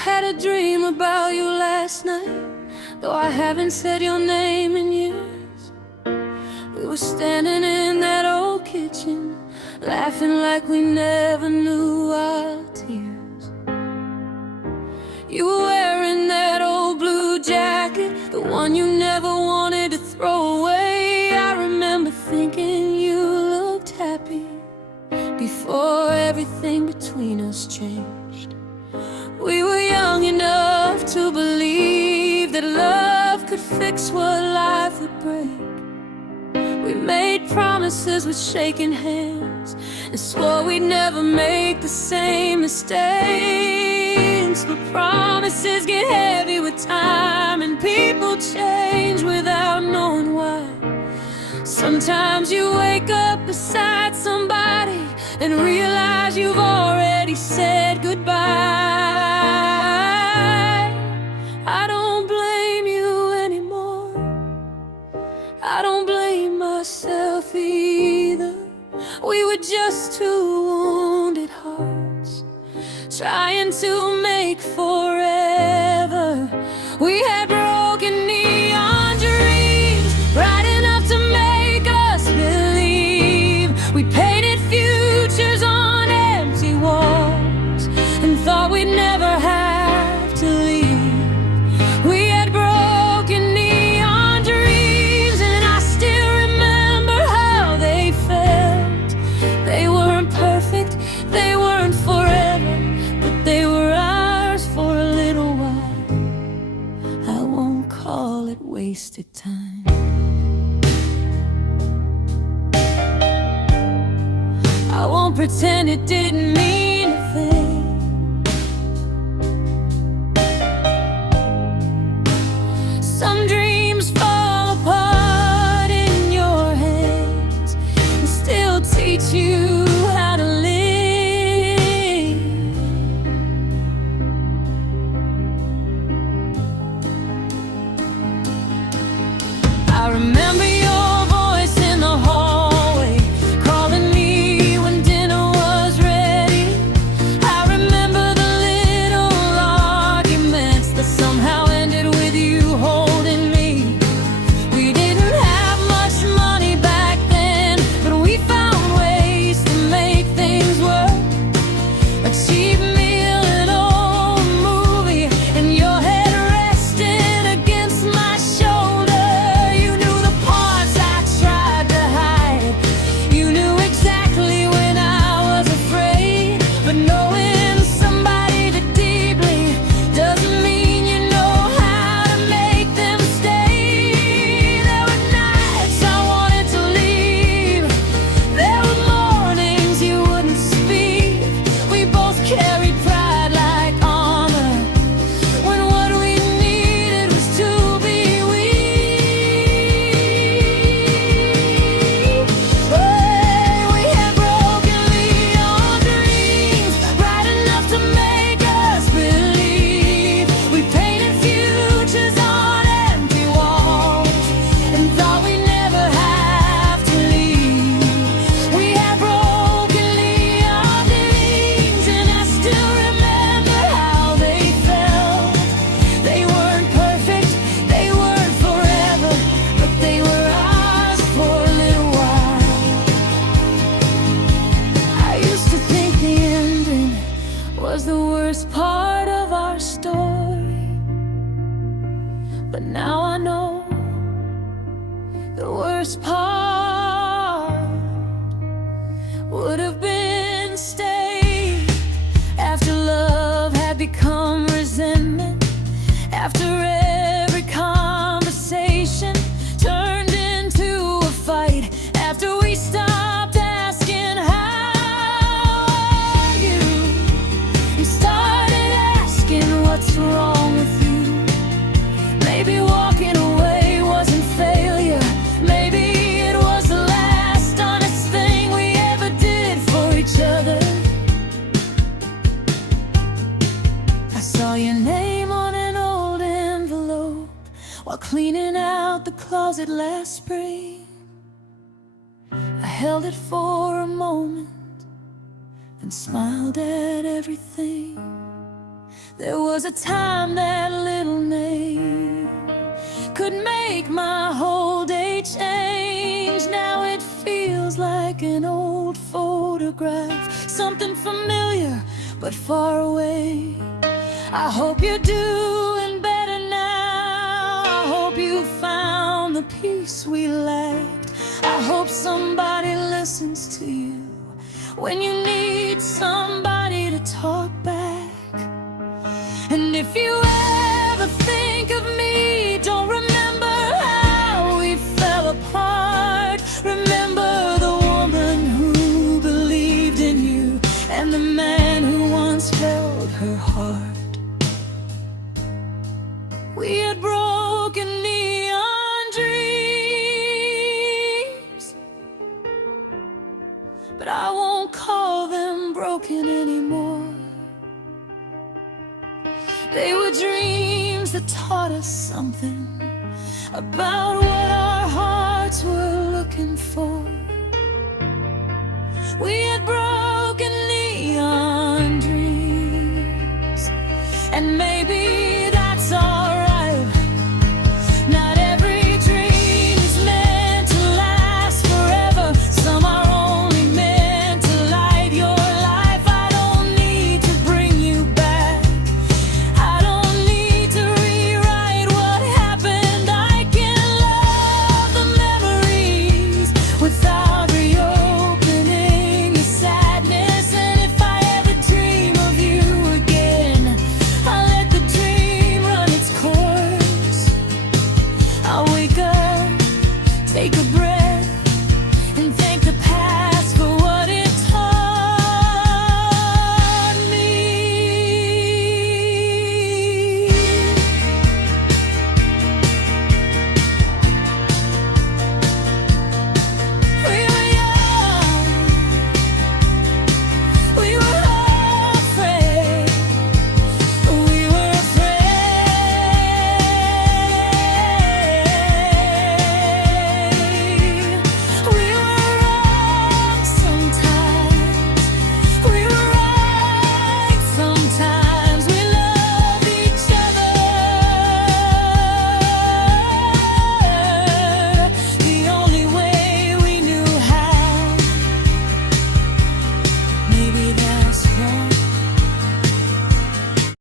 had a dream about you last night, though I haven't said your name in years. We were standing in that old kitchen, laughing like we never knew our tears. You were wearing that old blue jacket, the one you never wanted to throw away. I remember thinking you looked happy before everything between us changed. We were young enough to believe that love could fix what life would break. We made promises with shaking hands and swore we'd never make the same mistakes. But promises get heavy with time, and people change without knowing why. Sometimes you wake up beside somebody and realize you've already said goodbye. I don't blame you anymore, I don't blame myself either. We were just two wounded hearts trying to make forever. We had broken neon dreams, bright enough to make us believe. We painted futures on empty walls and thought we'd never have to leave. We had broken neon dreams, and I still remember how they felt. They weren't perfect, they weren't forever, but they were ours for a little while. I won't call it wasted time. I won't pretend it didn't mean a thing. Some dreams fall apart in your hands and still teach you how to live. I remember your voice in the hallway, calling me when dinner was ready. I remember the little arguments that somehow ended with you holding me. We didn't have much money back then, but we found ways to make things work. A cheap meal, an old movie, and your head resting against my shoulder. You knew the parts I tried to hide. You knew exactly when I was afraid. But knowing somebody that deeply doesn't mean you know how to make them stay. There were nights I wanted to leave, there were mornings you wouldn't speak. We both carried pride like armor, when what we needed was to be weak. We had broken neon dreams, bright enough to make us believe. We painted futures on empty walls and thought we'd never have to leave. We had broken neon dreams, and I still remember how they felt. They weren't perfect, they weren't forever, but they were ours for a little while. I used to think the ending was the worst part of our story, but now I know the worst part would have been staying after love had become resentment, after every conversation turned into a fight, after we stopped asking how are you and started asking what's wrong with you. Maybe walking away wasn't failure, maybe it was the last honest thing we ever did for each other. I saw your name on an old envelope while cleaning out the closet last spring. I held it for a moment and smiled at everything There was a time that little name could make my whole day change. Now it feels like an old photograph, something familiar but far away. I hope you're doing better now. I hope you found the peace we lacked. I hope somebody listens to you when you need somebody to talk back. And if you ever think of me, don't remember how we fell apart. Remember the woman who believed in you and the man who once held her heart. We had broken neon dreams, but I won't call them broken anymore. They were dreams that taught us something about what our hearts were looking for. We had broken neon dreams, and maybe that's all